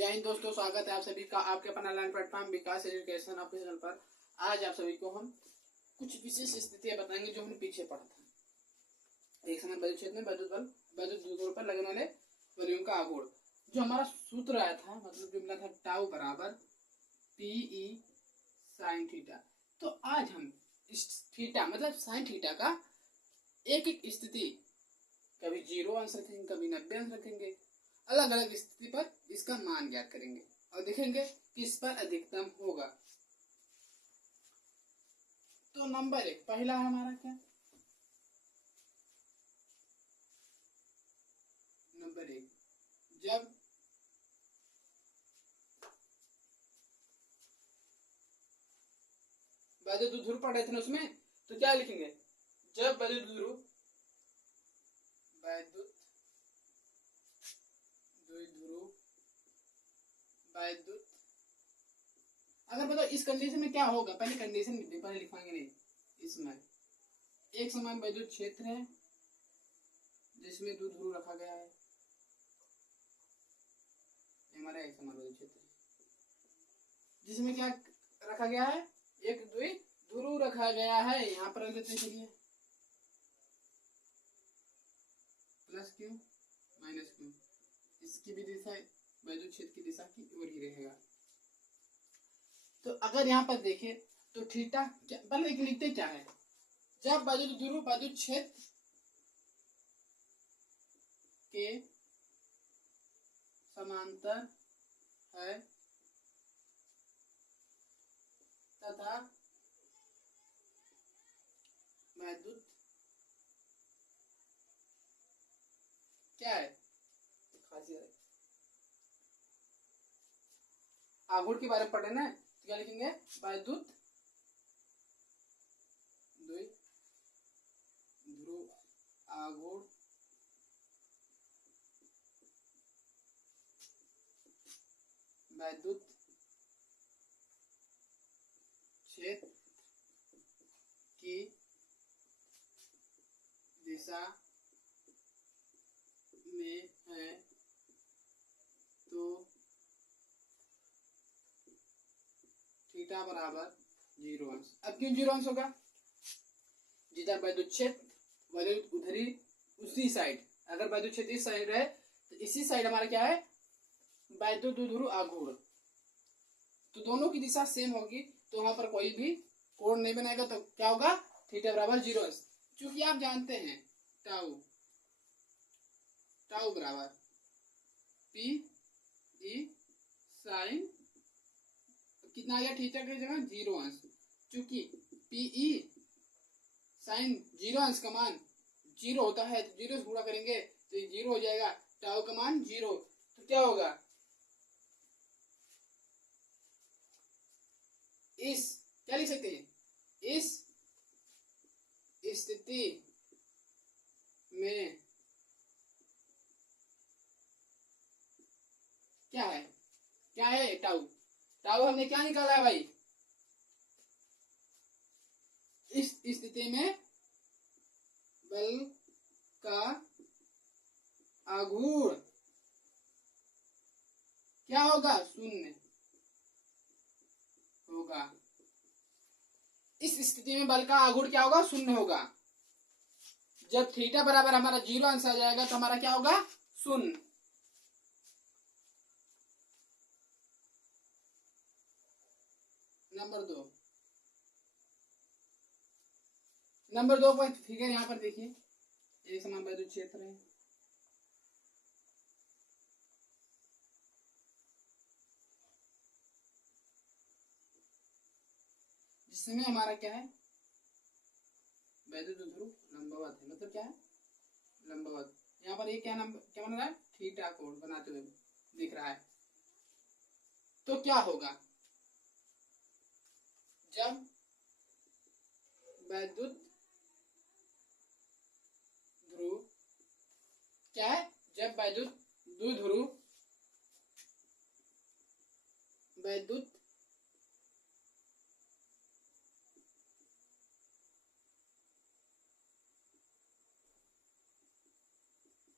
जय हिंद दोस्तों, स्वागत है आप सभी का आपके अपना ऑनलाइन प्लेटफॉर्म विकास एजुकेशन ऑफिशियल पर। आज आप सभी को हम कुछ विशेष स्थितियां बताएंगे जो हमने पीछे पढ़ा था। एक समय विद्युत क्षेत्र में विद्युत ध्रुवों पर लगने वाले बलों का आघूर्ण, जो हमारा सूत्र आया था, मतलब जो मिला था टाउ बराबर पीई साइन थीटा। तो आज हम इस थीटा मतलब साइन थीटा का एक एक स्थिति, कभी 0 अंश रखेंगे, कभी 90 अंश रखेंगे, अलग अलग स्थिति पर इसका मान ज्ञात करेंगे और देखेंगे किस पर अधिकतम होगा। तो नंबर 1 पहला है हमारा क्या, नंबर 1 जब विद्युत ध्रुव पढ़ रहे थे ना उसमें, तो क्या लिखेंगे, जब विद्युत ध्रुव विद्युत अगर बताओ इस कंडीशन में क्या होगा, पहले कंडीशन पहले लिखवाएंगे नहीं। इसमें एक समान विद्युत क्षेत्र है जिसमें दो ध्रुव रखा गया है, हमारा एक समान विद्युत क्षेत्र जिसमें क्या रखा गया है, एक द्विध्रुव रखा गया है। यहाँ पर देते चलिए प्लस क्यू माइनस क्यू, इसकी भी दिशा विद्युत क्षेत्र की दिशा की ओर ही रहेगा। तो अगर यहाँ पर देखें तो थीटा पहले लिखते क्या है, जब विद्युत ध्रुव विद्युत क्षेत्र के समांतर है तथा विद्युत क्या है, खासियत आघूर्ण के बारे में पढ़े ना, तो क्या लिखेंगे, विद्युत द्विध्रुव आघूर्ण विद्युत क्षेत्र की दिशा में है तो थीटा बराबर 0 अंश। अब क्यों 0 अंश होगा, जिधर विद्युत क्षेत्र विद्युत उधरी उसी साइड, अगर विद्युत क्षेत्र इस साइड है तो इसी साइड हमारा क्या है, विद्युत ध्रुव आघूर्ण। तो दोनों की दिशा सेम होगी तो वहां पर कोई भी कोण नहीं बनेगा, तो क्या होगा, थीटा बराबर 0 अंश। क्योंकि आप जानते हैं टाउ बराबर पी ई साइन कितना आ गया, थीटा की जगह 0 अंश। चूंकि पीई साइन 0 अंश का मान 0 होता है, तो 0 से गुणा करेंगे तो ये 0 हो जाएगा, टाउ का मान 0। तो क्या होगा, इस क्या लिख सकते हैं, इस स्थिति में क्या है टाउ हमने क्या निकाला है भाई, इस स्थिति में बल का आघूर्ण क्या होगा, 0 होगा। इस स्थिति में बल का आघूर्ण क्या होगा, 0 होगा। जब थीटा बराबर हमारा 0 अंश आ जाएगा तो हमारा क्या होगा, 0। नंबर दो पर फिगर यहाँ पर देखिए, एक समान विद्युत क्षेत्र है, जिसमें हमारा क्या है, विद्युत ध्रुव लंबवत है, मतलब क्या है, लंबवत। यहाँ पर ये क्या बन रहा है, थीटा कोण बनाते हुए दिख रहा है। तो क्या होगा, जब विद्युत ध्रुव क्या है, जब विद्युत द्विध्रुव विद्युत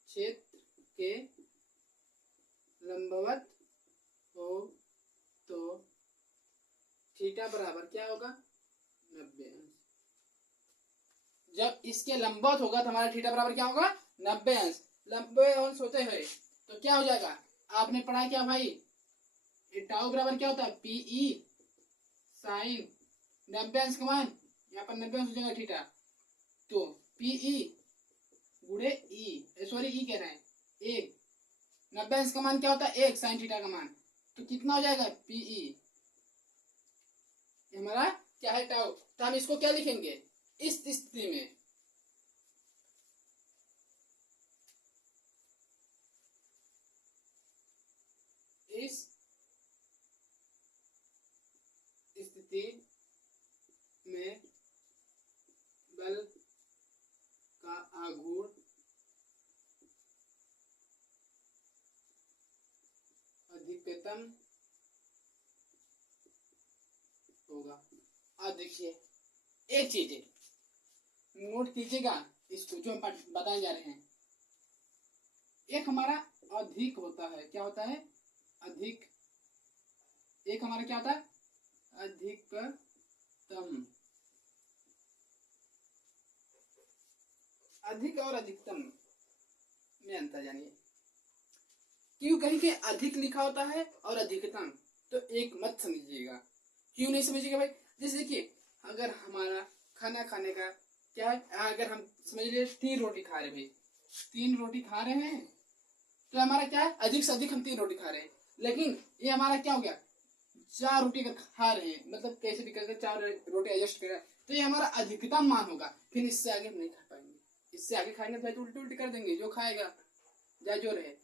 क्षेत्र के लंबवत हो तो थीटा बराबर क्या होगा 90 अंश। जब इसके लंबवत होगा तो हमारा थीटा बराबर क्या होगा 90 अंश। 90 अंश होते हुए तो क्या हो जाएगा, आपने पढ़ा क्या भाई, टाउ बराबर क्या होता है पीई साइन 90 अंश का मान, यहाँ पर 90 अंश हो जाएगा थीटा, तो पीई गुणे ई, सॉरी ई कह रहे हैं एक, 90 अंश का मान क्या होता है 1 साइन थीटा का मान, तो कितना हो जाएगा पीई, हमारा क्या है टाउ। तो हम इसको क्या लिखेंगे इस स्थिति में, इस स्थिति में बल का आघूर्ण अधिकतम होगा। अब देखिए एक चीज है, नोट कीजिएगा इसको जो हम बताने जा रहे हैं। एक हमारा अधिक होता है, क्या होता है अधिक, एक हमारा क्या होता है अधिकतम, अधिक और अधिकतम में अंतर जानिए। क्यों कहीं के अधिक लिखा होता है और अधिकतम, तो एक मत समझिएगा। क्यों नहीं समझिएगा भाई, जैसे देखिए अगर हमारा खाना खाने का क्या है, अगर हम समझ लीजिए 3 रोटी खा रहे भाई, 3 रोटी खा रहे हैं तो हमारा क्या है अधिक से अधिक हम 3 रोटी खा रहे हैं, लेकिन ये हमारा क्या हो गया 4 रोटी अगर खा रहे हैं, मतलब कैसे भी करके 4 रोटी एडजस्ट कर रहे हैं, तो ये हमारा अधिकतम मान होगा। फिर इससे आगे हम नहीं खा पाएंगे, इससे आगे खाएंगे तो भाई उल्टी उल्टी कर देंगे, जो खाएगा या जो रहे।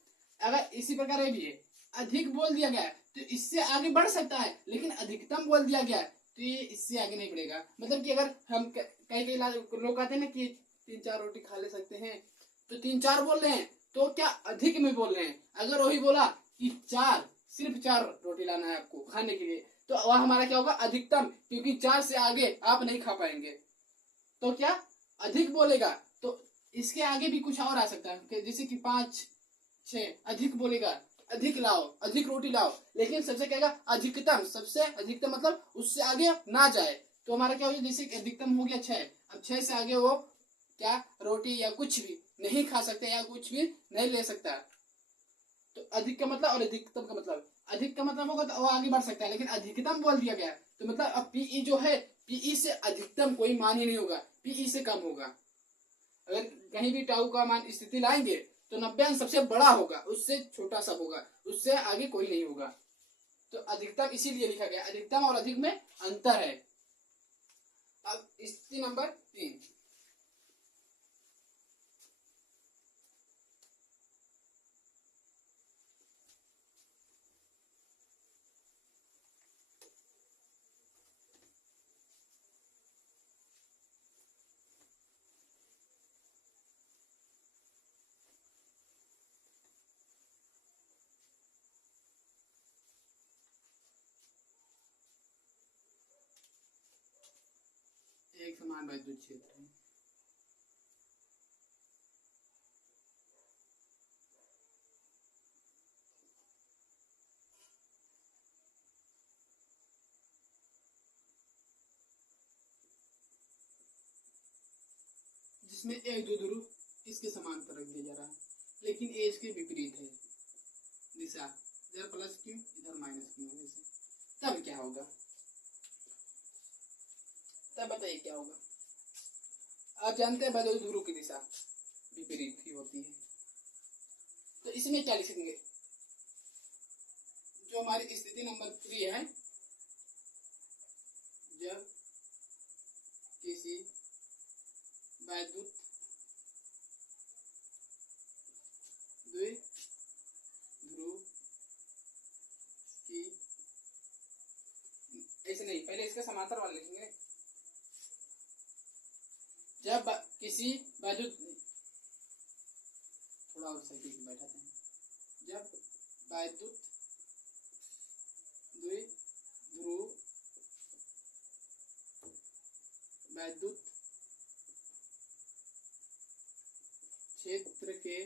अगर इसी प्रकार ये भी है, अधिक बोल दिया गया है तो इससे आगे बढ़ सकता है, लेकिन अधिकतम बोल दिया गया है तो ये इससे आगे नहीं बढ़ेगा। मतलब कि अगर हम कई कई लोग कहते हैं ना कि 3-4 रोटी खा ले सकते हैं, तो 3-4 बोल रहे हैं तो क्या अधिक में बोल रहे हैं। अगर वही बोला कि 4, सिर्फ 4 रोटी लाना है आपको खाने के लिए, तो वह हमारा क्या होगा अधिकतम, क्योंकि 4 से आगे आप नहीं खा पाएंगे, तो क्या अधिक बोलेगा। तो इसके आगे भी कुछ और आ सकता है, जैसे कि 5-6 अधिक बोलेगा, अधिक लाओ, अधिक रोटी लाओ, लेकिन सबसे कहेगा अधिकतम, सबसे अधिकतम मतलब उससे आगे ना जाए। तो हमारा क्या हो जाए, जैसे अधिकतम हो गया 6, अब 6 से आगे वो क्या रोटी या कुछ भी नहीं खा सकते या कुछ भी नहीं ले सकता। तो अधिक का मतलब और अधिकतम का मतलब, अधिक का मतलब होगा तो वो आगे बढ़ सकता है, लेकिन अधिकतम बोल दिया गया तो मतलब अब पीई जो है, पीई से अधिकतम कोई मान ही नहीं होगा, पीई से कम होगा। अगर कहीं भी टाउ का मान स्थिति लाएंगे तो 90 अंश सबसे बड़ा होगा, उससे छोटा सब होगा, उससे आगे कोई नहीं होगा। तो अधिकतम इसीलिए लिखा गया, अधिकतम और अधिक में अंतर है। अब स्थिति नंबर 3, एक समान वैद्युत क्षेत्र है, जिसमें एक दो ध्रुव इसके समांतर रख दिया जा रहा है, लेकिन ए इसके विपरीत है दिशा, इधर प्लस क्यू इधर माइनस क्यू होने से तब क्या होगा, तब बताइए क्या होगा। आप जानते हैं बदल ध्रुव की दिशा विपरीत ही होती है, तो इसमें क्या लिखेंगे, जो हमारी स्थिति नंबर 3 है, जब किसी वैद्युत द्विध्रुव की, ऐसे नहीं, पहले इसका समांतर वाला लिखेंगे, जब किसी वैद्युत, थोड़ा और सही बैठाते हैं, जब वैद्युत द्विध्रुव वैद्युत क्षेत्र के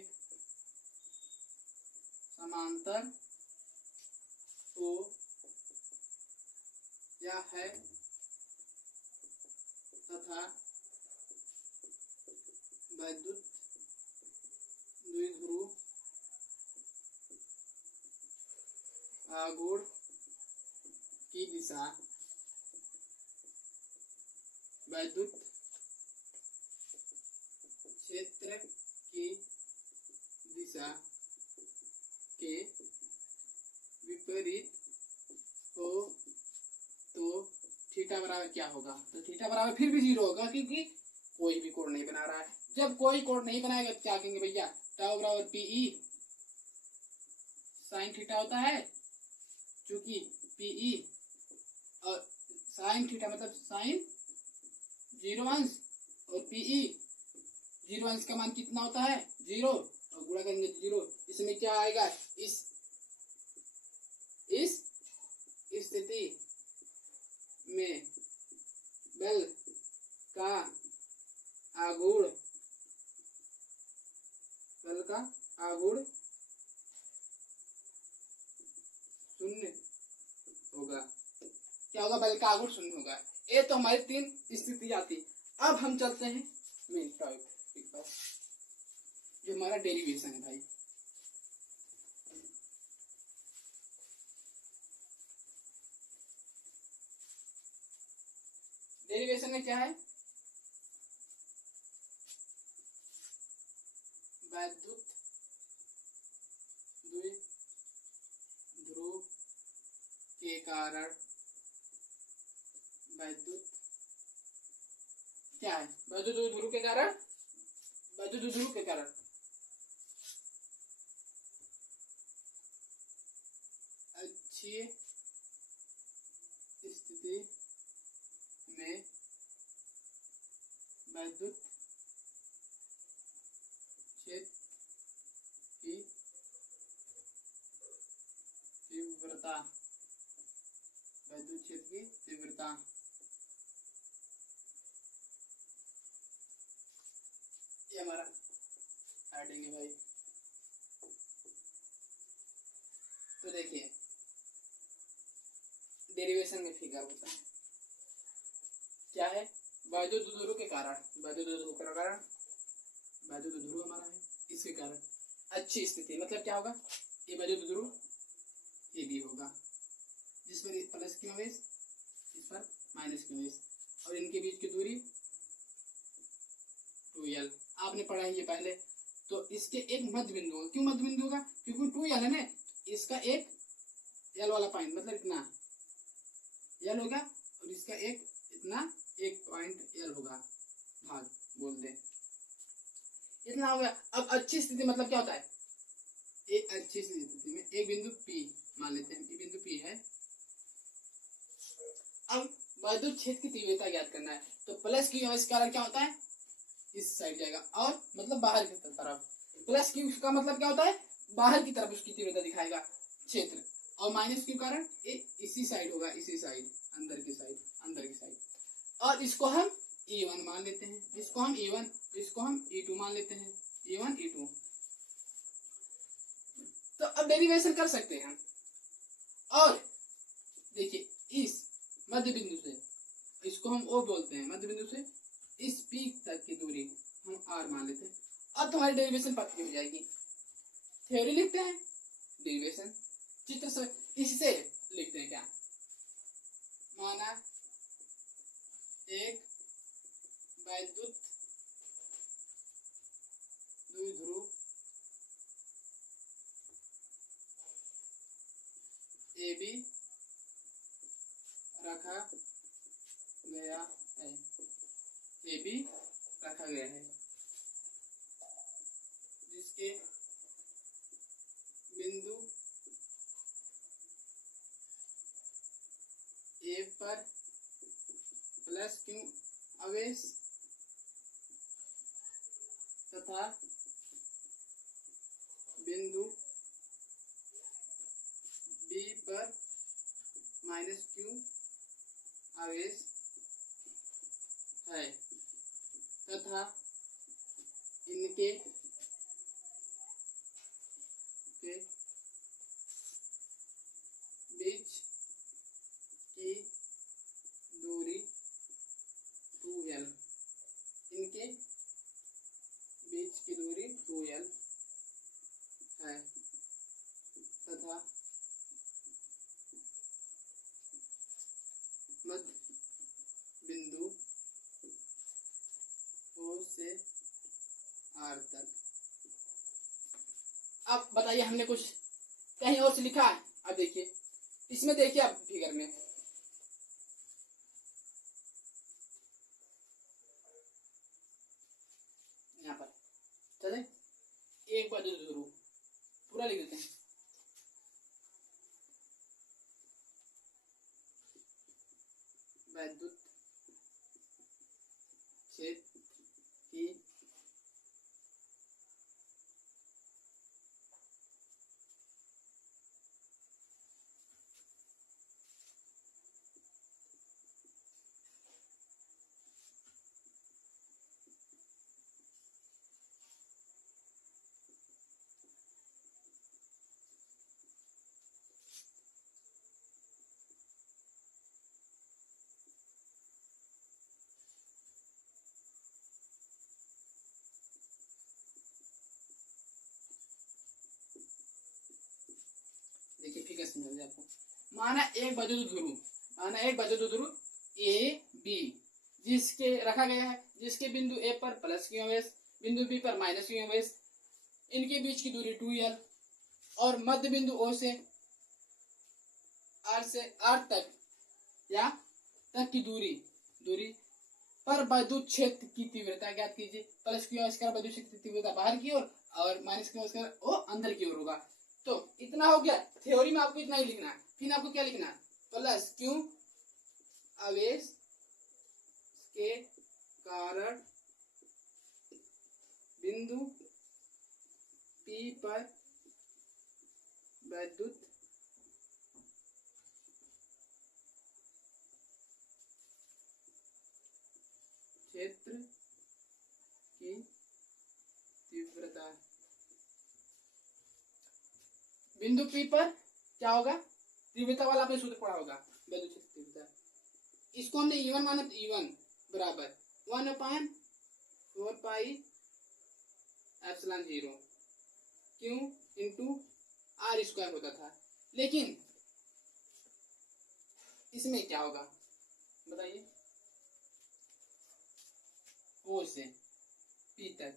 समांतर हो या है तथा वैद्युत द्विध्रुव आघूर्ण की दिशा वैद्युत क्षेत्र की दिशा के विपरीत हो तो थीटा बराबर क्या होगा? तो थीटा बराबर फिर भी 0 होगा, क्योंकि कोई भी कोण नहीं बना रहा है। जब कोई कोण नहीं बनाएगा तो क्या कहेंगे भैया? टाउ बराबर पीई साइन थीटा होता है, क्योंकि पीई और साइन थीटा मतलब साइन 0 अंश और पीई 0 अंश का मान कितना होता है? 0, और गुणा करेंगे 0। इसमें क्या आएगा? इस स्थिति में बल का आघूर्ण शून्य होगा। क्या होगा? बल का आघूर्ण शून्य होगा। ये तो हमारी 3 स्थिति आती। अब हम चलते हैं मेन टॉपिक पर, जो हमारा डेरिवेशन है भाई। डेरिवेशन में क्या है? वैद्युत द्विध्रुव के कारण वैद्युत क्या है? वैद्युत द्विध्रुव के कारण अच्छी स्थिति में वैद्युत क्षेत्र की तीव्रता ये हमारा हेडिंग है भाई। तो देखिए डेरिवेशन में फिगर होता है क्या है? वैद्युत द्विध्रुव के कारण, वैद्युत द्विध्रुव हमारा है, इसके कारण अच्छी स्थिति मतलब क्या होगा? ये वैद्युत द्विध्रुव ये भी होगा, जिस पर प्लस की आवेश, इस पर माइनस की आवेश, और इनके बीच की दूरी 2l। आपने पढ़ा है ये पहले। तो इसके एक मध्य बिंदु होगा। क्यों मध्य बिंदु होगा? क्योंकि 2l है ना, इसका एक l वाला पॉइंट मतलब इतना l होगा, और इसका एक इतना 1 पॉइंट l होगा, भाग बोल दे इतना हो गया। अब अच्छी स्थिति मतलब क्या होता है? एक अच्छी स्थिति में एक बिंदु P मान लेते हैं, ये बिंदु P है। अब वैद्युत क्षेत्र की तीव्रता ज्ञात करना है, तो प्लस क्यू आवेश कारण क्या होता है? इस साइड जाएगा, और मतलब बाहर की तरफ। प्लस क्यू का मतलब क्या होता है? बाहर की तरफ उसकी तीव्रता दिखाएगा क्षेत्र, और माइनस क्यू कारण इसी साइड होगा, इसी साइड अंदर की साइड। और इसको हम E1 मान लेते हैं, इसको हम E1, इसको हम E2 मान लेते हैं, E1 E2। तो अब डेरिवेशन कर सकते हैं। और देखिए इस मध्य बिंदु से, इसको हम O बोलते हैं, मध्य बिंदु से इस पीक तक की दूरी हम R मान लेते हैं। अब तो हमारी डेरिवेशन पक्की हो जाएगी। थ्योरी लिखते हैं, डेरिवेशन चित्र से इससे लिखते हैं। क्या माना? एक वैद्युत द्विध्रुव AB रखा गया है, जिसके बिंदु A पर प्लस क्यू आवेश तथा बिंदु B पर माइनस क्यू आवेश है, तथा इनके बीच अब बताइए हमने कुछ कहीं और से लिखा है? अब देखिए इसमें, देखिए आप फिगर में यहाँ पर चले एक बार जरूर पूरा लिख देते हैं। वैद्युत क्षेत्र की देखिए फिगर समझ जाए आपको। माना एक वैद्युत ध्रुव ए बी जिसके रखा गया है, जिसके बिंदु ए पर प्लस QMS, बिंदु बी पर माइनस QMS, इनके बीच की दूरी 2L और मध्य बिंदु O से R तक या तक की दूरी पर वैद्युत क्षेत्र की तीव्रता ज्ञात कीजिए। प्लस QMS का वैद्युत क्षेत्र की तीव्रता बाहर की ओर और माइनस QMS का वो अंदर की ओर होगा। तो इतना हो गया, थ्योरी में आपको इतना ही लिखना है। फिर आपको क्या लिखना है? प्लस Q आवेश के कारण बिंदु P पर वैद्युत क्षेत्र की तीव्रता। बिंदु P पर क्या होगा? तीव्रता वाला आपने सूत्र पढ़ा होगा, वैद्युत क्षेत्र तीव्रता। इसको हमने E1 माना, तो E1 बराबर 1/4 pi epsilon 0 Q into R square होता था। लेकिन इसमें क्या होगा बताइए? O से P तक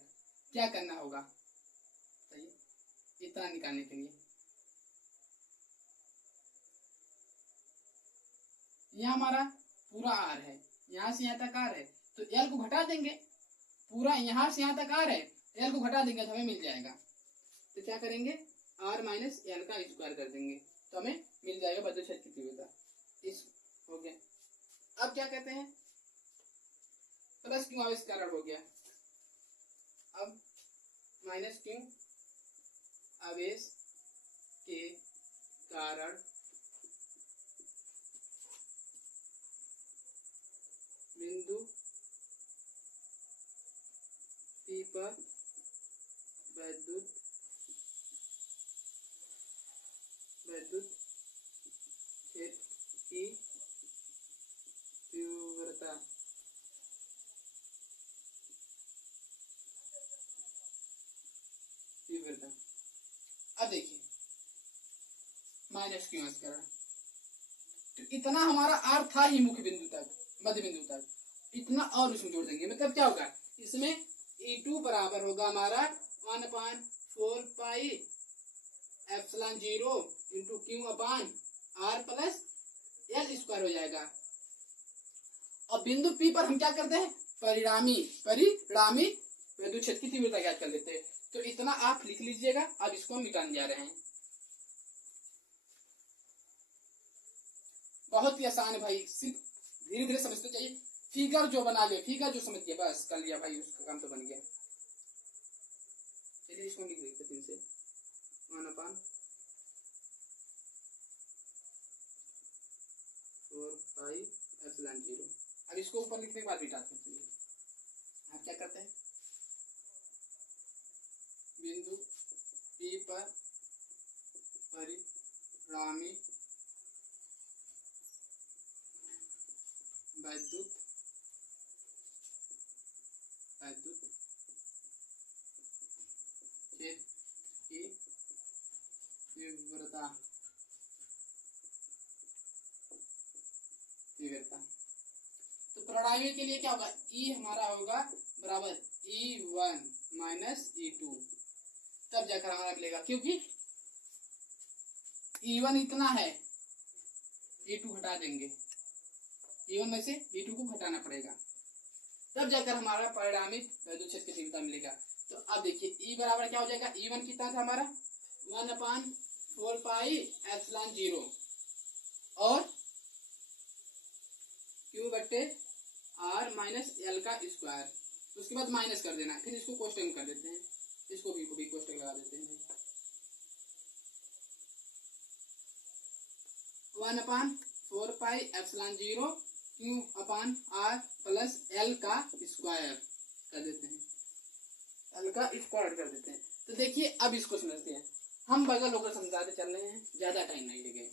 क्या करना होगा बताइए, इतना निकालने के लिए? यहाँ हमारा पूरा R है, यहाँ से यहाँ तक R है, तो L को घटा देंगे। पूरा यहाँ से यहाँ तक R है, L को घटा देंगे तो हमें मिल जाएगा। तो क्या करेंगे? R माइनस L का स्क्वायर कर देंगे तो हमें मिल जाएगा वैद्युत क्षेत्र की तीव्रता। इस हो गया। अब क्या कहते हैं? प्लस Q आवेश कारण हो गया। अब माइनस Q आवेश के कारण बिंदु P पर वैद्युत क्षेत्र की तीव्रता। अब देखिए माइनस Q कारण, तो इतना हमारा R था ही मुख्य बिंदु तक, मध्य बिंदु तक, इतना और उसमें जोड़ देंगे। मतलब क्या होगा? इसमें E2 बराबर होगा हमारा 1/4 pi epsilon 0 into Q upon R plus L square हो जाएगा। और बिंदु P पर हम क्या करते हैं? परिणामी वैद्युत क्षेत्र की तीव्रता ज्ञात कर लेते हैं। तो इतना आप लिख लीजिएगा। अब इसको हम मिटाने जा रहे हैं। बहुत ही आसान है भाई, सिर्फ धीरे धीरे समझते चाहिए। फिगर जो बना ले, फिगर जो समझ गया बस कर लिया भाई, उसका काम तो बन गया। चलिए इसको लिख देते फिर से 1/4 पाई एप्सिलॉन 0। अब इसको ऊपर लिखने के बाद मिटाते हैं। चलिए आप क्या करते हैं? बिंदु P पर परिणामी वैद्युत क्षेत्र की तीव्रता। तो परिणामी के लिए क्या होगा? E हमारा होगा बराबर E1 माइनस E2। तब जाकर हमारा मिलेगा, क्योंकि E1 इतना है, E2 हटा देंगे, E1 में से E2 को घटाना पड़ेगा, तब जाकर हमारा परिणामी वैद्युत क्षेत्र की तीव्रता मिलेगा। तो अब देखिए E बराबर क्या हो जाएगा, E1 कितना था हमारा 1/4πε0 और Q/R माइनस L का स्क्वायर, उसके बाद माइनस कर देना, फिर इसको कोष्टक में कर देते हैं, इसको भी कोष्टक लगा देते हैं। 1/4πε0 Q/R प्लस L का स्क्वायर कर देते हैं, L का स्क्वायर कर देते हैं। तो देखिए अब इसको समझते हैं, हम बगल होकर समझाते चल रहे हैं, ज्यादा टाइम नहीं लगेगा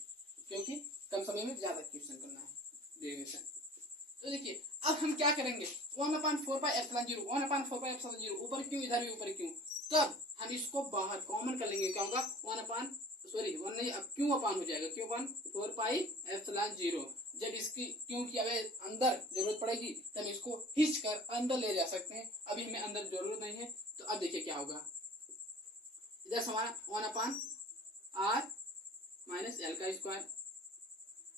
क्योंकि कम समय में ज्यादा क्वेश्चन करना है डेरिवेशन। तो देखिए अब हम क्या करेंगे, 1/4πε0 1/4πε0 ऊपर क्यों, इधर भी ऊपर क्यों, तब हम इसको बाहर कॉमन कर लेंगे, क्या होगा 1 नहीं, अब क्यों अपान हो जाएगा, Q/4πε0। जब इसकी क्यों की अगर अंदर जरूरत पड़ेगी तब इसको खींच कर अंदर ले जा सकते हैं, अभी हमें अंदर जरूरत नहीं है। तो अब देखिए क्या होगा, इधर से हमारा 1/R माइनस L का स्क्वायर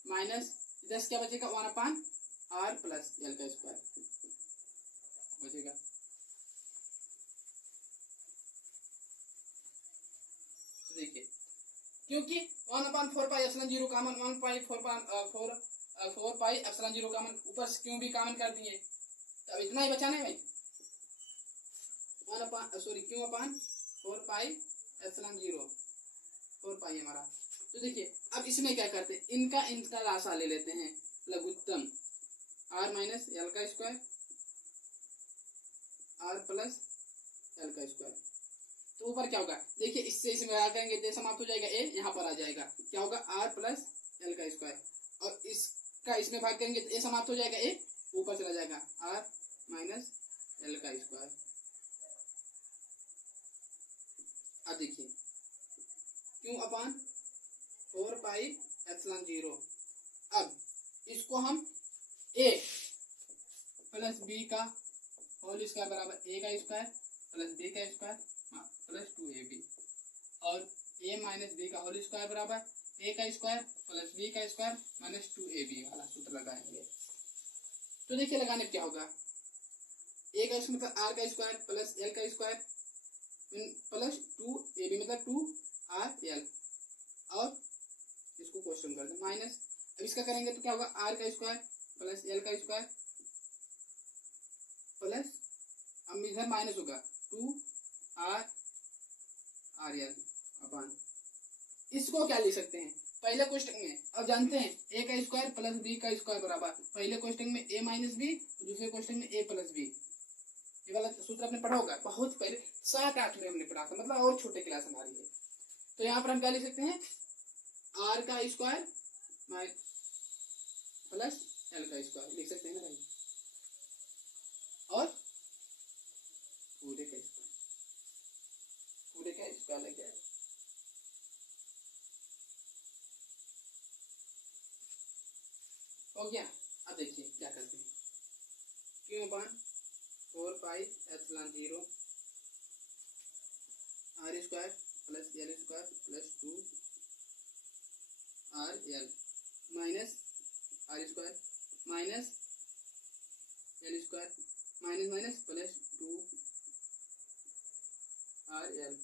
माइनस इधर से क्या बचेगा 1/R प्लस L का स्क्वायर बचेगा। तो देखिए क्योंकि 1/4πε0 कॉमन 1/4πε0 कॉमन, ऊपर से क्यों भी कॉमन कर दिए, तो अब इतना ही बचाना है भाई, Q/4πε0 4π हमारा। तो देखिए अब इसमें क्या करते हैं, इनका राशा ले लेते हैं, लघुत्तम R माइनस L का स्क्वायर R प्लस L का स्क्वायर। तो ऊपर क्या होगा, देखिए इससे इसमें क्या करेंगे, तो समाप्त हो जाएगा, ए यहाँ पर आ जाएगा, क्या होगा R प्लस L का स्क्वायर, और इसका इसमें भाग करेंगे तो ए समाप्त हो जाएगा, ए ऊपर चला जाएगा R माइनस L का स्क्वायर। अब देखिए Q/4πε0, अब इसको हम a प्लस बी का होल स्क्वायर बराबर a का स्क्वायर प्लस b का स्क्वायर प्लस 2ab, और a माइनस b का होल स्क्वायर बराबर a का स्क्वायर प्लस b का स्क्वायर माइनस 2ab वाला सूत्र लगाएंगे। तो देखिए लगाने क्या होगा, a का मतलब r का स्क्वायर प्लस l का स्क्वायर प्लस 2ab मतलब 2rl, और इसको क्वेश्चन कर दे माइनस, अब इसका करेंगे तो क्या होगा r का स्क्वायर प्लस l का स्क्वायर प्लस, अब इधर माइनस होगा 2rl अपॉन, इसको क्या ले सकते हैं पहले क्वेश्चन में, अब जानते हैं a का स्क्वायर प्लस b का स्क्वायर बराबर, पहले क्वेश्चन में a माइनस b, दूसरे क्वेश्चन में a प्लस b, ये वाला सूत्र आपने पढ़ा होगा बहुत पहले 7-8 में हमने पढ़ा था, मतलब और छोटे क्लास हमारी है। तो यहाँ पर हम क्या लिख सकते हैं, r का स्क्वायर प्लस l का स्क्वायर लिख सकते हैं ना भाई, और पूरे का स्क्वायर लग जाएगा। हो गया। अब देखिए क्या करते हैं, Q/4πε0 R square plus L square plus 2rl minus R square minus L square minus minus plus 2rl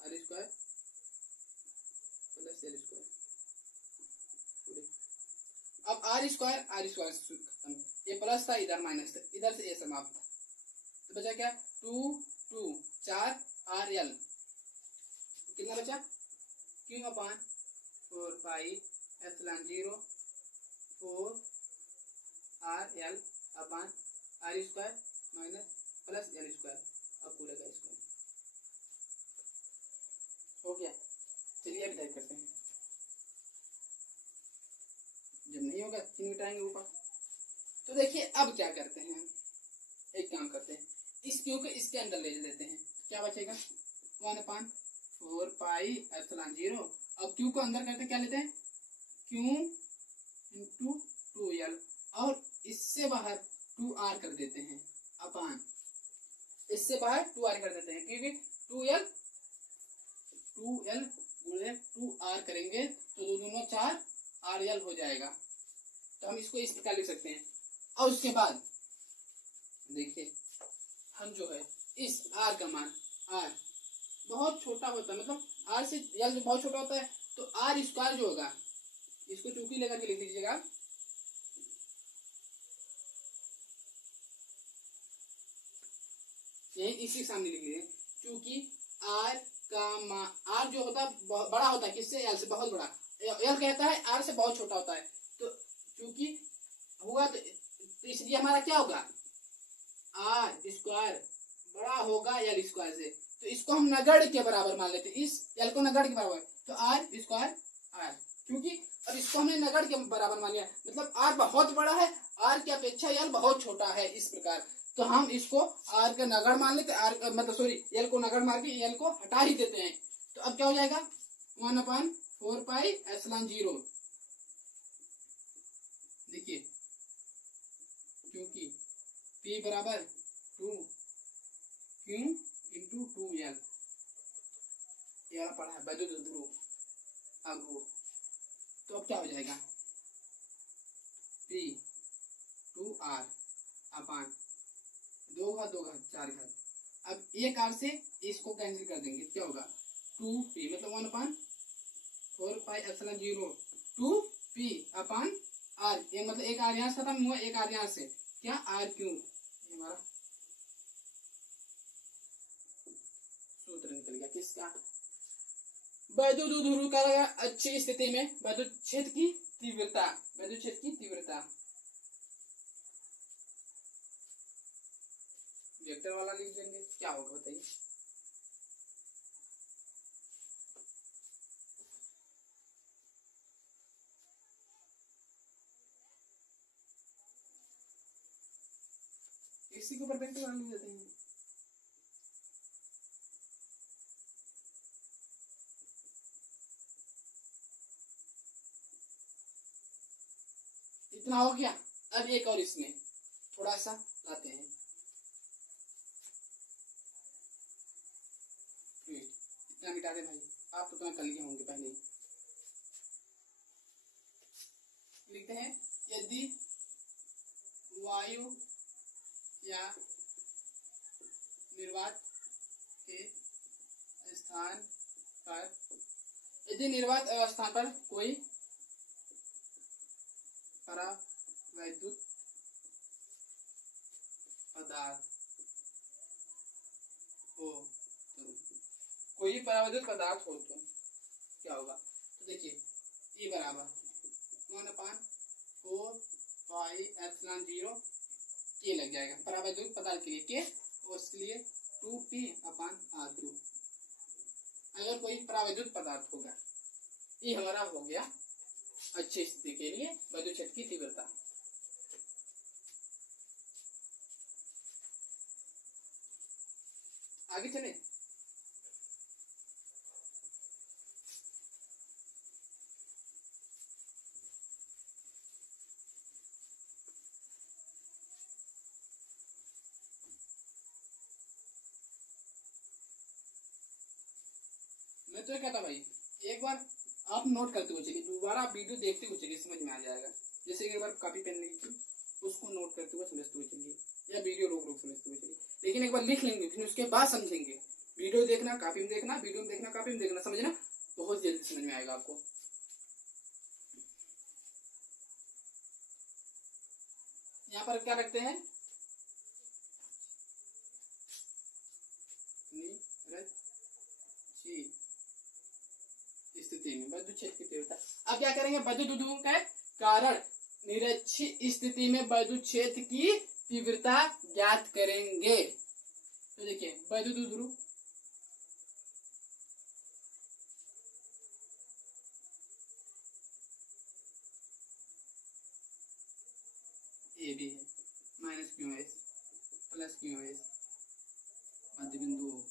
R square plus L square. अब R स्क्वायर खत्म, ये प्लस था इधर माइनस था, इधर से ये समाप्त, तो बचा क्या 4rl, कितना बचा Q/4πε0 4rl upon R square minus plus L square, अब पूरे का स्क्वायर हो गया। चलिए अब टाइप करते हैं, जब नहीं होगा फिर मिटाएंगे ऊपर। तो देखिए अब क्या करते हैं, एक काम करते हैं, इस क्यू को इसके अंदर ले लेते हैं, क्या बचेगा 1/4πε0, अब क्यू को अंदर करते क्या लेते हैं Q इंटू 2l, और इससे बाहर 2r कर देते हैं अपॉन इससे बाहर 2r कर देते हैं, क्योंकि 2l गुणे 2r करेंगे तो दो दूना 4 rl हो जाएगा। तो हम इसको इस प्रकार लिख सकते हैं। और उसके बाद देखिए हम जो है इस r का मान r बहुत छोटा होता है, मतलब r से l जो बहुत छोटा होता है, तो r स्क्वायर जो होगा इसको चूंकि लेकर के लिख दीजिएगा, यही इसी सामने लिख लीजिए। चूंकि r का मान r जो होता है बड़ा होता है किससे, l से, बहुत बड़ा। l कहता है r से बहुत छोटा होता है, तो चूंकि हुआ तो इसलिए हमारा क्या होगा, r स्क्वायर बड़ा होगा l स्क्वायर से, तो इसको हम नगड़ के बराबर मान लेते हैं, इस l को नगड़ के बराबर, तो r स्क्वायर r, क्योंकि अब इसको हमने नगड़ के बराबर मान लिया, मतलब r बहुत बड़ा है, r की अपेक्षा l बहुत छोटा है, इस प्रकार। तो हम इसको r का नगड़ मान लेते हैं, r मतलब सॉरी l को नगड़ मार के l को हटा ही देते हैं। तो अब क्या हो जाएगा 1/4πε0। देखिए क्योंकि p बराबर 2q इंटू 2l, यह पढ़ा है वैद्युत ध्रुव आघूर्ण। तो अब क्या हो जाएगा p 2r अपान 2 घात 2 घात 4 घात। अब एक r से इसको कैंसिल कर देंगे, क्या होगा 2p, मतलब 1/4πε0 2p अपान r, ये मतलब एक r यहाँ से खत्म हुआ, एक r यहाँ से, क्या r क्यों, हमारा सूत्र निकल गया किसका, वैद्युत ध्रुव का अच्छी स्थिति में वैद्युत क्षेत्र की तीव्रता, वैद्युत क्षेत्र की तीव्रता। वेक्टर वाला लिख देंगे, क्या होगा बताइए, इसी के ऊपर वेक्टर वाला लिख देते हैं। इतना हो गया। अब एक और इसमें थोड़ा सा लाते हैं, इतना मिटा दे भाई, आप तो इतना कर लिए होंगे पहले ही। लिखते हैं यदि वायु या निर्वात के स्थान पर, यदि निर्वात स्थान पर कोई परावैद्युत पदार्थ हो, तो कोई परावैद्युत पदार्थ हो तो क्या होगा, तो देखिए E बराबर 1/4πε0 के लग जाएगा परावैद्युत पदार्थ के लिए, के उसके लिए 2p/r3 अगर कोई परावैद्युत पदार्थ होगा। ये हमारा हो गया अच्छी स्थिति के लिए वैद्युत क्षेत्र की तीव्रता। आगे चले, मैं तो कहता भाई एक बार आप नोट करते हुए चलिए, दोबारा आप वीडियो देखते हुए चलिए, समझ में आ जाएगा। जैसे एक बार कॉपी पेन लीजिए, उसको नोट करते हुए समझते हुए चलिए, या वीडियो रोक रोक समझते हुए चलिए, लेकिन एक बार लिख लेंगे फिर उसके बाद समझेंगे। वीडियो देखना, कॉपी में देखना, वीडियो में देखना, कॉपी में देखना, समझना, बहुत जल्दी समझ में आएगा आपको। यहाँ पर क्या रखते हैं, स्थिति में वैद्युत क्षेत्र की तीव्रता। अब क्या करेंगे, वैद्युत ध्रुव के कारण निरक्षी स्थिति में वैद्युत क्षेत्र की तीव्रता ज्ञात करेंगे। तो देखिए वैद्युत ध्रुव ए भी है, minus Q S plus Q S मध्य बिंदु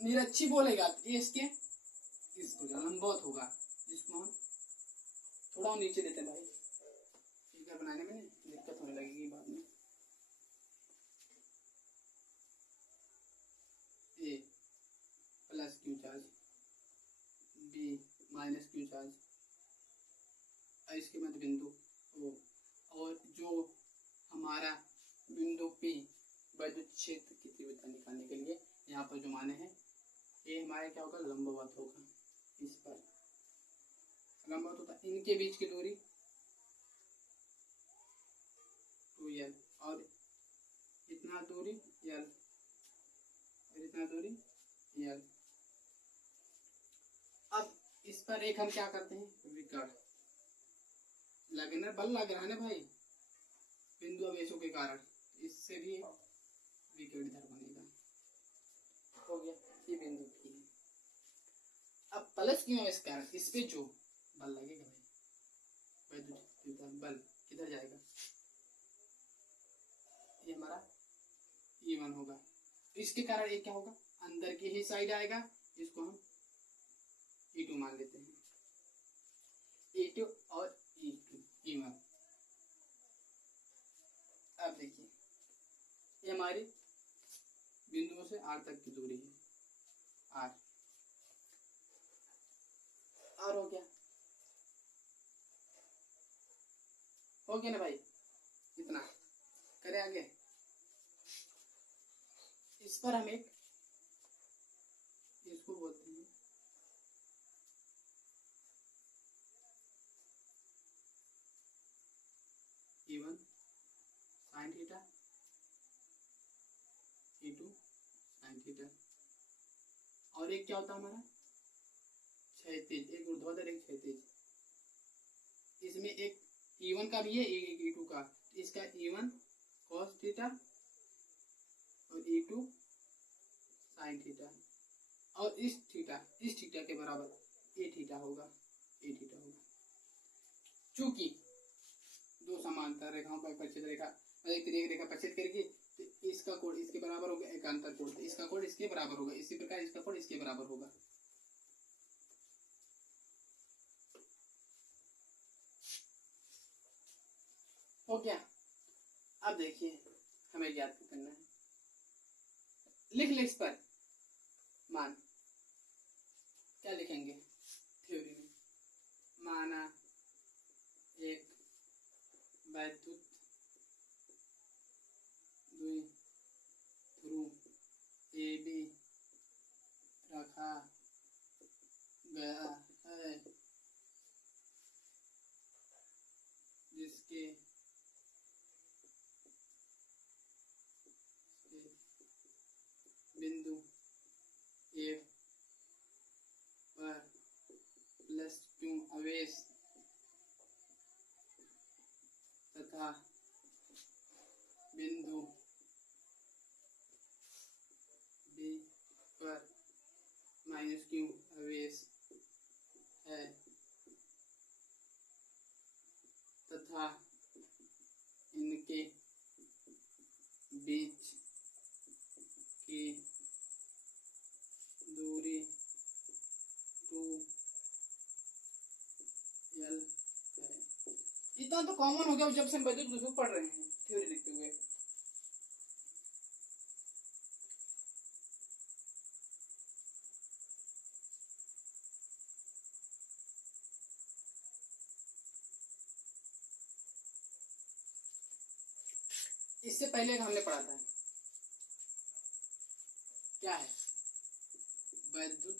निरक्षी बोलेगा तो ये इसके इसको लंबवत होगा, जिसको हम थोड़ा नीचे देते हैं भाई, फिगर बनाने में दिक्कत होने लगेगी बाद में। माइनस क्यू चार्ज, इसके मध्य बिंदु ओ, और जो हमारा बिंदु P वैद्युत क्षेत्र की तीव्रता निकालने के लिए यहाँ पर जो माने हैं ये हमारा क्या होगा, लंबवत होगा। इस पर लंबवत होता है, इनके बीच की दूरी 2l और इतना दूरी l और इतना दूरी l। अब इस पर एक हम क्या करते हैं, विकर्ण लगना, बल लग रहा है ना भाई बिंदु आवेशों के कारण, इससे भी विकर्ण इधर बनेगा। हो गया, ये बिंदु P है। अब प्लस क्यों आवेश के कारण इस पे जो बल लगेगा भाई, वैद्युत बल किधर जाएगा, ये हमारा E1 होगा। इसके कारण ये क्या होगा, अंदर की ही साइड आएगा, इसको हम E2 मान लेते हैं। E2 और E2 E1। अब देखिए ये हमारी बिंदुओं से R तक की दूरी है, R हो गया, हो गया ना भाई, इतना करें आगे। इस पर हम एक इसको बोलते हैं E1 sin theta, E2 sin theta, और एक क्या होता है हमारा क्षैतिज, एक ऊर्ध्वाधर एक क्षैतिज। इसमें एक E1 का भी है, एक E2 का, इसका E1 cos थीटा और E2 sin थीटा, और इस थीटा के बराबर ए थीटा होगा, चूंकि दो समांतर रेखाओं पर परिच्छेद रेखा एक तिर्यक रेखा परिच्छेद करेगी तो इसका कोण इसके बराबर होगा, एकांतर कोण तो इसका कोण इसके बराबर होगा, इसी प्रकार इसका कोण इसके बराबर होगा। हो गया। अब देखिए हमें ज्ञात करना है, लिख ले इस पर मान, क्या लिखेंगे थ्योरी में, माना एक वैद्युत द्विध्रुव AB रखा गया है जिसके बिंदु A पर प्लस क्यू आवेश तथा बिंदु B पर माइनस क्यू आवेश है तथा इनके बीच की दूरी 2l है। इतना तो कॉमन हो गया जब से हम वैद्युत द्विध्रुव पढ़ रहे हैं थ्योरी लिखते हुए। इससे पहले हमने पढ़ा था, क्या है, वैद्युत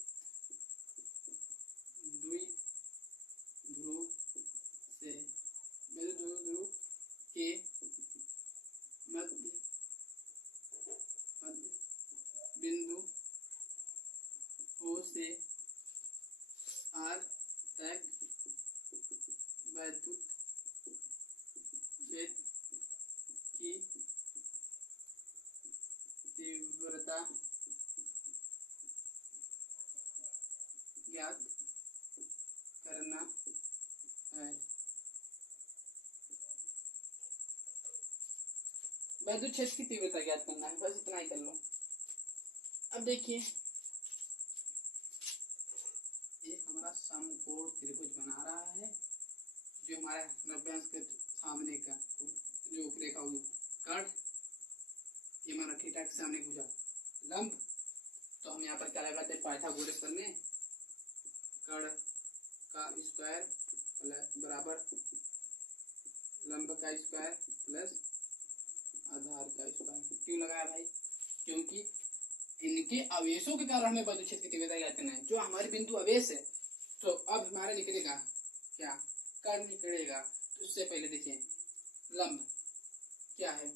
द्विध्रुव से वैद्युत द्विध्रुव के मध्य बिंदु O से R तक वैद्युत क्षेत्र की तीव्रता ज्ञात करना है। वैद्युत क्षेत्र की तीव्रता ज्ञात करना है, बस इतना ही कर लो। अब देखिए एक हमारा समकोण त्रिभुज बना रहा है, जो हमारा 90 अंश के सामने का जो रेखा होगी कर्ण, ये हमारा थीटा के सामने भुजा लंब, तो हम यहाँ पर क्या लगाते हैं पाइथागोरस प्रमेय, कर्ण का स्क्वायर बराबर लंब का स्क्वायर प्लस आधार का स्क्वायर। क्यों लगाया भाई? क्योंकि इनके अवेशों के कारण हमें बद्ध क्षेत्र की तीव्रता ज्ञात करना है। जो हमारे बिंदु अवेश है, तो अब हमारा निकलेगा क्या? कर्ण निकलेगा। तो उससे पहले देखिए लंब क्या है?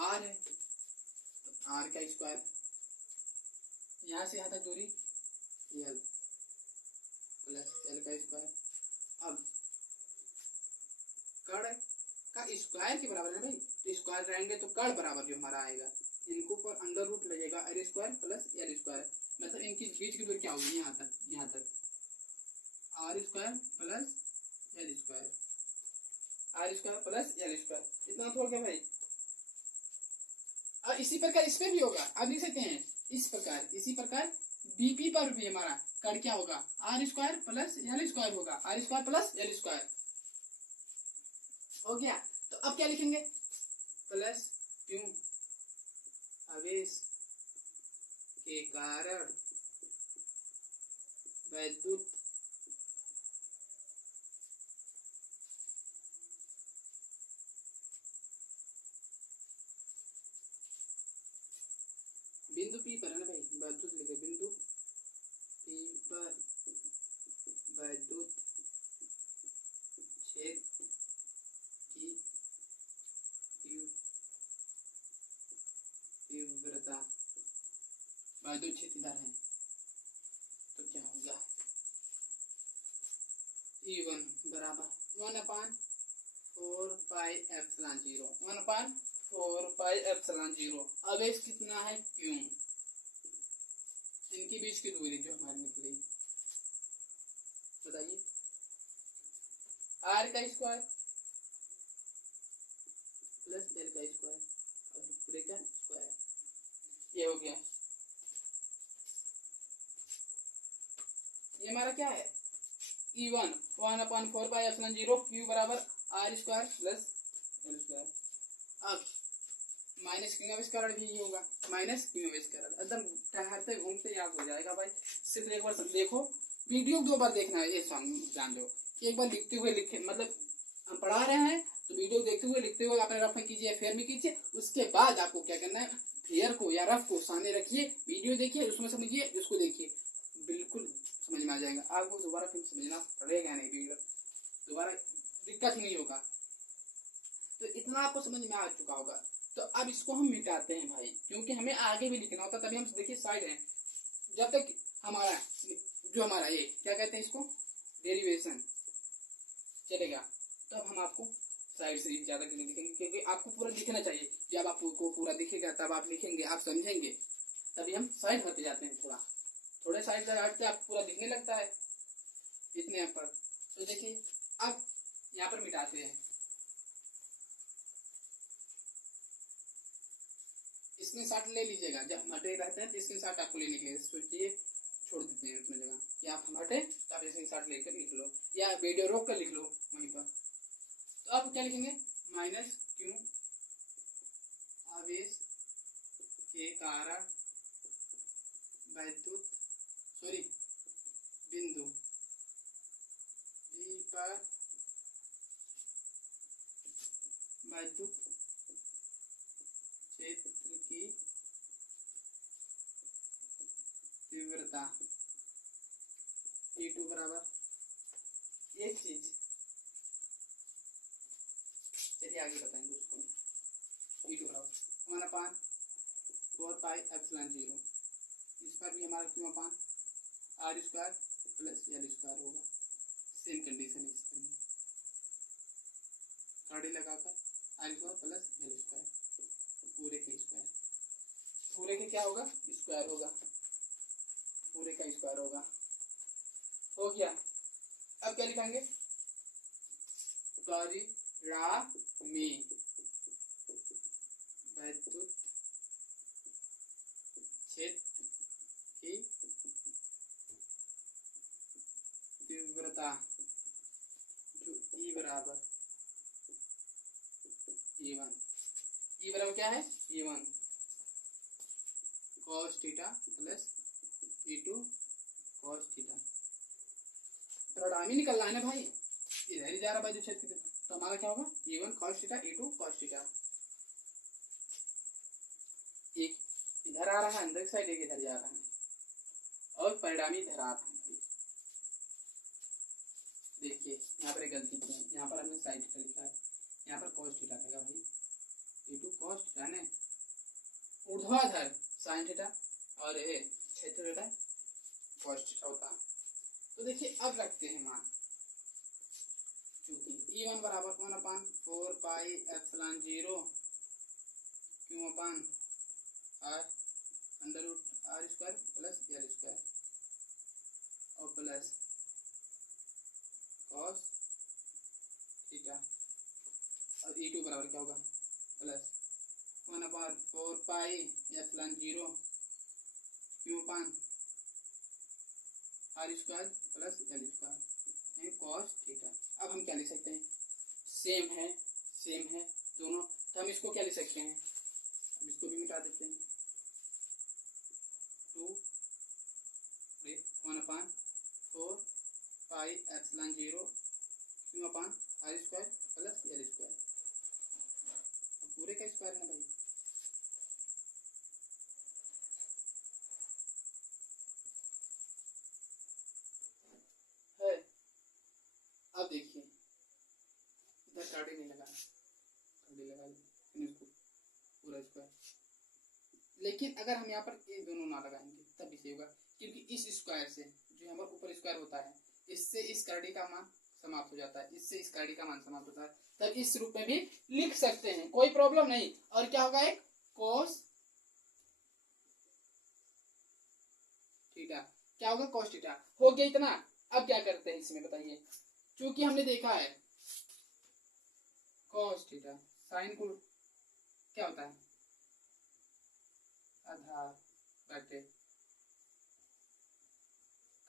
आर है, तो आर का स्क्वायर, यहाँ से यहाँ तक दूरी एल प्लस एल का स्क्वायर। अब कर्ण का स्क्वायर के बराबर है भाई, तो स्क्वायर रहेंगे तो कर्ण बराबर जो हमारा आएगा, इनको पर अंडर रूट लगेगा R square plus L square. मतलब इनकी बीच की दूरी क्या होगी? यहाँ तक R square plus L square, R square plus L square. इतना तो हो गया भाई। और इसी प्रकार इस पे भी होगा, आप लिख सकते हैं इसी प्रकार बीपी पर भी हमारा कर्ण क्या होगा? R square plus L square होगा, R square plus L square हो गया। तो अब क्या लिखेंगे? प्लस क्यों आवेश के कारण वैद्युत बिंदु पी पर है ना भाई, वैद्युत लिखे बिंदु पी पर वैद्युत क्षेत्र की तीव्रता वैद्युत क्षेत्र इधर है, तो क्या होगा? E1 बराबर 1/4 पाई एप्सिलॉन 0, 1/4 पाई एप्सिलॉन 0। आवेश कितना है? क्यों? इनके बीच की दूरी जो हमारी निकली, बताइए। आर का स्क्वायर प्लस एल का स्क्वायर और पूरे का स्क्वायर, ये हो गया। ये हमारा क्या है? E1 1/4 पाई एप्सिलॉन 0 क्यू बराबर R square plus L square. अब माइनस क्यू आविष्करण भी होगा, माइनस क्यू आविष्करण एकदम टहरते घूमते याद हो जाएगा भाई। सिर्फ एक बार देखो वीडियो, 2 बार देखना है, ये जान लो। एक बार लिखते हुए लिखे, मतलब हम पढ़ा रहे हैं तो वीडियो देखते हुए लिखते हुए अपने रफ में कीजिए, फेयर में कीजिए। उसके बाद आपको क्या करना है? फेयर को या रफ को सामने रखिए, वीडियो देखिए, उसमें समझिए, उसको देखिए, बिल्कुल समझ में आ जाएगा। आपको दोबारा फिर समझना पड़ेगा नहीं, वीडियो दोबारा दिक्कत ही नहीं होगा। तो इतना आपको समझ में आ चुका होगा। तो अब इसको हम मिटाते हैं भाई, क्योंकि हमें आगे भी लिखना होता, तभी हम देखिए साइड है। जब तक हमारा जो हमारा ये क्या कहते हैं, इसको डेरिवेशन चलेगा, तब हम आपको साइड से ज्यादा लिखेंगे, क्योंकि आपको पूरा दिखना चाहिए। जब आपको पूरा दिखेगा तब आप लिखेंगे, आप समझेंगे, तभी हम साइड हटते जाते हैं। थोड़े साइड से हटते आप पूरा दिखने लगता है इतने पर। तो देखिए अब यहाँ पर मिटाते हैं। स्क्रीनशॉट ले लीजिएगा, जब हम हटे रहते हैं तो स्क्रीनशॉट आपको लेने के लिए सोचिए, छोड़ देते हैं उतना जगह कि आप हम हटे तो आप स्क्रीनशॉट लेकर लिख लो, या वीडियो रोक कर लिख लो वहीं पर। तो अब क्या लिखेंगे? माइनस क्यू आवेश के कारण वैद्युत बिंदु P पर वैद्युत क्षेत्र की तीव्रता E2 बराबर एक चीज, चलिए आगे बताएंगे उसको। E2 बराबर 1/4 पाई एप्सिलॉन 0। इस पर भी हमारा क्यों अपान R square plus L square होगा। सेम कंडीशन है इस पर भी, थर्ड लगाकर R square plus L square, पूरे के स्क्वायर, पूरे के क्या होगा? स्क्वायर होगा, पूरे का स्क्वायर होगा। हो गया। अब क्या लिखेंगे? परिणामी वैद्युत क्षेत्र की तीव्रता जो E बराबर E1, E बराबर क्या है? E1 cos theta plus E2 cos theta. परिणाम ही निकलना है ना भाई, इधर ही जा रहा बाजू क्षेत्र की तरफ, तो हमारा क्या होगा E1 cos theta E2 cos theta. एक इधर आ रहा है अंदर की साइड, एक इधर जा रहा है, और परिणामी इधर आ रहा है भाई। देखिए यहाँ पर एक गलती की है, यहाँ पर हमने साइन थीटा लिखा है, यहाँ पर cos थीटा लगेगा भाई, E2 cos थीटा ने ऊर्ध्वाधर साइन थीटा और ये क्षेत्र थीटा cos थीटा होता है। तो देखिए अब रखते हैं मान, चूंकि E1 बराबर 1/4 pi epsilon 0 Q upon R under root R square plus L square और प्लस cos थीटा, और E2 बराबर क्या होगा plus 1/4 pi epsilon 0 Q upon R square plus L square cos theta. अब हम क्या लिख सकते हैं, सेम है दोनों, तो हम इसको क्या लिख सकते हैं, अब इसको भी मिटा देते हैं, 1/4 pi epsilon 0 Q upon R square plus L square, पूरे का स्क्वायर है भाई। है अब देखिए इधर कार्डी नहीं लगा, कार्डी लगा इसको पूरा स्क्वायर, लेकिन अगर हम यहाँ पर ये दोनों ना लगाएंगे तब भी सही होगा, क्योंकि इस स्क्वायर से जो हमारे ऊपर स्क्वायर होता है इससे इस कार्डी का मान समाप्त हो जाता है, इससे इस कार्डी का मान समाप्त होता है, तब इस रूप में भी लिख सकते हैं, कोई प्रॉब्लम नहीं। और क्या होगा एक cos थीटा, क्या होगा cos थीटा हो गया इतना। अब क्या करते हैं इसमें बताइए, क्योंकि हमने देखा है cos थीटा साइन को क्या होता है आधार बटे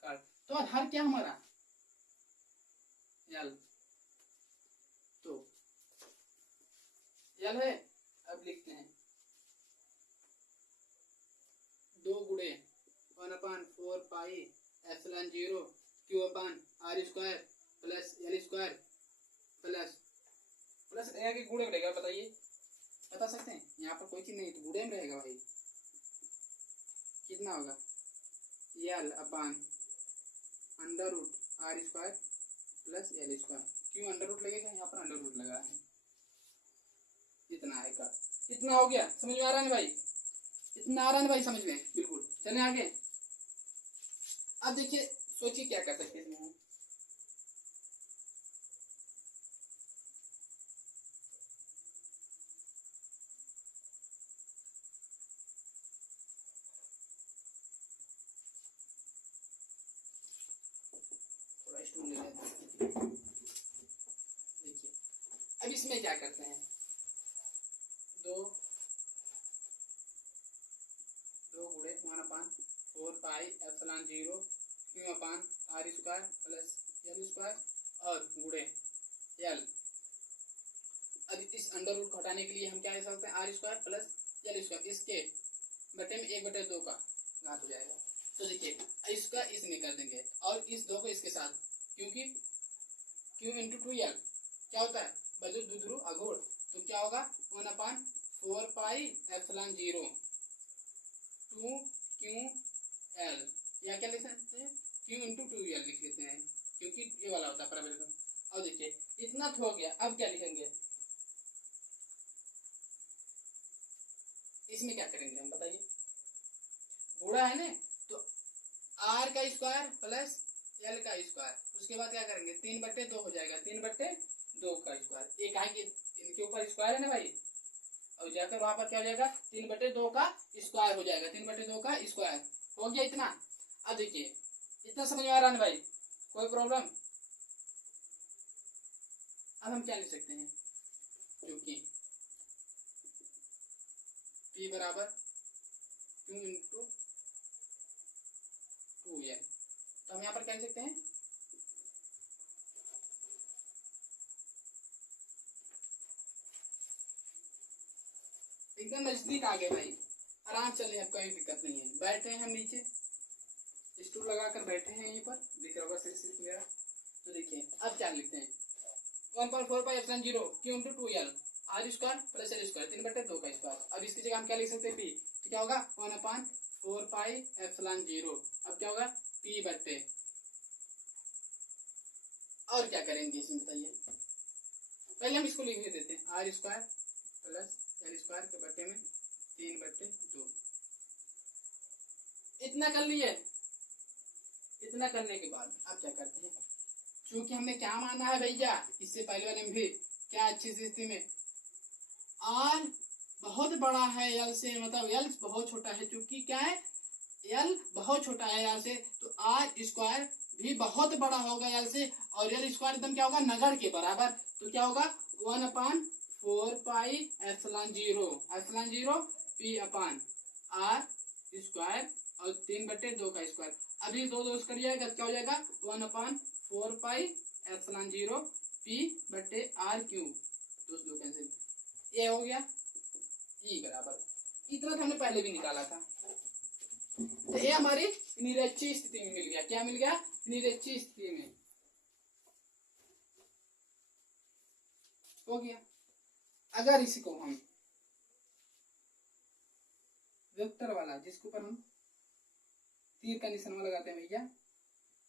काट, तो आधार क्या हमारा L, तो L है। अब लिखते हैं 2 गुणे 1/4 pi epsilon 0 Q upon R square plus L square plus रहेगा कि गुणे में रहेगा बताइए, बता सकते हैं, यहाँ पर कोई चीज नहीं तो गुणे में रहेगा भाई, कितना होगा L upon under root R square plus L square, क्यों अंडर रूट लगेगा, यहाँ पर अंडर रूट लगा है, इतना आएगा, इतना हो गया, समझ में आ रहा है भाई, इतना आ रहा है भाई समझ में, बिल्कुल। चले आगे, अब देखिए सोचिए क्या कर सकते हैं इसमें, थोड़ा स्टूल ले लेते हैं। देखिए अब इसमें क्या करते हैं, दो गुणे 1/4 pi epsilon 0 Q upon R square plus L square और गुणे L। अब इस अंडर रूट को हटाने के लिए हम क्या कर सकते हैं, R square plus L square, इसके बटे में 1/2 का घात हो जाएगा, तो देखिए इसका इसमें कर देंगे और इस 2 को इसके साथ, क्योंकि Q इंटू 2L क्या होता है बदल दुध्रु अगुण, तो क्या होगा 1/4 पाई एप्सिलॉन 0 2QL, या क्या लिख सकते हैं Q इंटू 2L लिख लेते हैं, क्योंकि ये वाला होता है परिवर्तन। अब देखिए इतना तो हो गया, अब क्या लिखेंगे, इसमें क्या करेंगे हम बताइए, गुणा है ना, तो R का स्क्वायर प्लस L का स्क्वायर, उसके बाद क्या करेंगे 3/2 हो जाएगा, 3/2 का स्क्वायर, एक आगे इनके ऊपर स्क्वायर है ना भाई, और जाकर वहां पर क्या हो जाएगा 3/2 का स्क्वायर हो जाएगा, 3/2 का स्क्वायर हो गया इतना। अब देखिए इतना समझ में आ रहा है भाई, कोई प्रॉब्लम। अब हम क्या लिख सकते हैं, क्योंकि P बराबर Q इंटू 2L, तो हम यहाँ पर क्या लिख सकते हैं, एकदम नजदीक आ गए भाई, आराम चले, अब कोई दिक्कत नहीं है, बैठे हैं हम नीचे, स्टूल लगाकर बैठे हैं यहीं पर, दिख रहा होगा सिर्फ मेरा, तो देखिए अब क्या लिखते हैं 1/4πε0 Q into 2l R square plus L square 3/2 का स्क्वायर। अब इसकी जगह हम क्या लिख सकते हैं पी, तो क्या होगा 1/4πε0। अब क्या होगा पी बट्टे, और क्या करेंगे इसमें बताइए। पहले हम इसको लिखने देते हैं R square plus L square के बट्टे में 3/2। इतना कर लिए। इतना करने के बाद अब क्या करते हैं, क्योंकि हमने क्या माना है भैया इससे पहले वाले में भी क्या अच्छी स्थिति में आर बहुत बड़ा है यल से, मतलब यल बहुत छोटा है, क्योंकि क्या है यल बहुत छोटा है यल से, तो आर स्क्वायर भी बहुत बड़ा होगा यल से, और यल स्क्वायर एकदम क्या होगा नगड़ के बराबर। तो क्या होगा 1/4πε0 पी अपान आर स्क्वायर और 3/2 का स्क्वायर। अभी दो दोस्त कर जाएगा क्या हो जाएगा 1/4πε0 पी बट्टे आर क्यूब, दो कैंसिल, ये हो गया ई बराबर। इतना तो हमने पहले भी निकाला था, तो ये हमारी निरक्षी स्थिति में मिल गया। क्या मिल गया निरक्षी स्थिति में हो गया। अगर इसी को हम वेक्टर वाला जिसके ऊपर हम तीर का निशान लगाते हैं भैया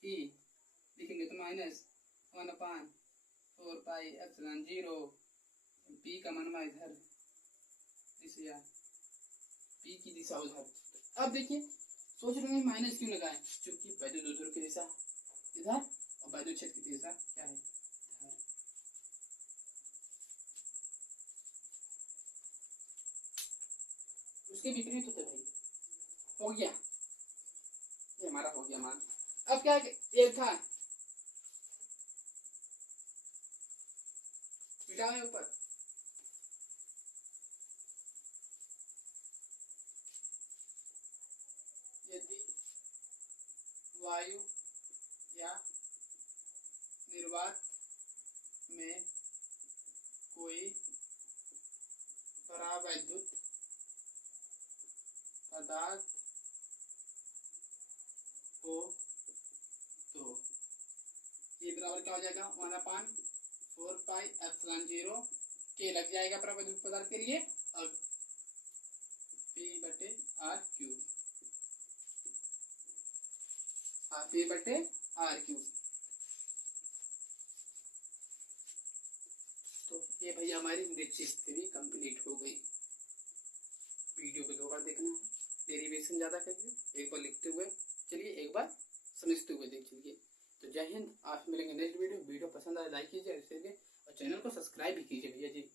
ई लिखेंगे, तो -1/4πε0 पी का मनवा इधर दिशा, पी की दिशा उधर। अब देखिए सोच रहे हैं माइनस क्यों लगाए, क्योंकि वैद्युत ध्रुव की दिशा इधर और वैद्युत क्षेत्र की दिशा क्या है इधर। उसके विपरीत होते भाई। हो गया ये हमारा हो गया मान। अब क्या ये था मिटाओ ऊपर, यदि वायु या निर्वात में कोई परावैद्युत पदार्थ हो तो ये बराबर क्या हो जाएगा 1/4πε0 के लग जाएगा परावैद्युत पदार्थ के लिए, और पी बटे आर क्यूब, पी बटे आर क्यूब। तो ये भैया हमारी निश्चित स्थिति कंप्लीट हो गई। वीडियो को 2 बार देखना है, डेरिवेशन ज़्यादा करिए, एक बार लिखते हुए चलिए, एक बार समझते हुए देख लीजिए। तो जय हिंद, आप मिलेंगे नेक्स्ट वीडियो। वीडियो पसंद आए लाइक कीजिए, शेयर कीजिए और चैनल को सब्सक्राइब भी कीजिए भैया जी।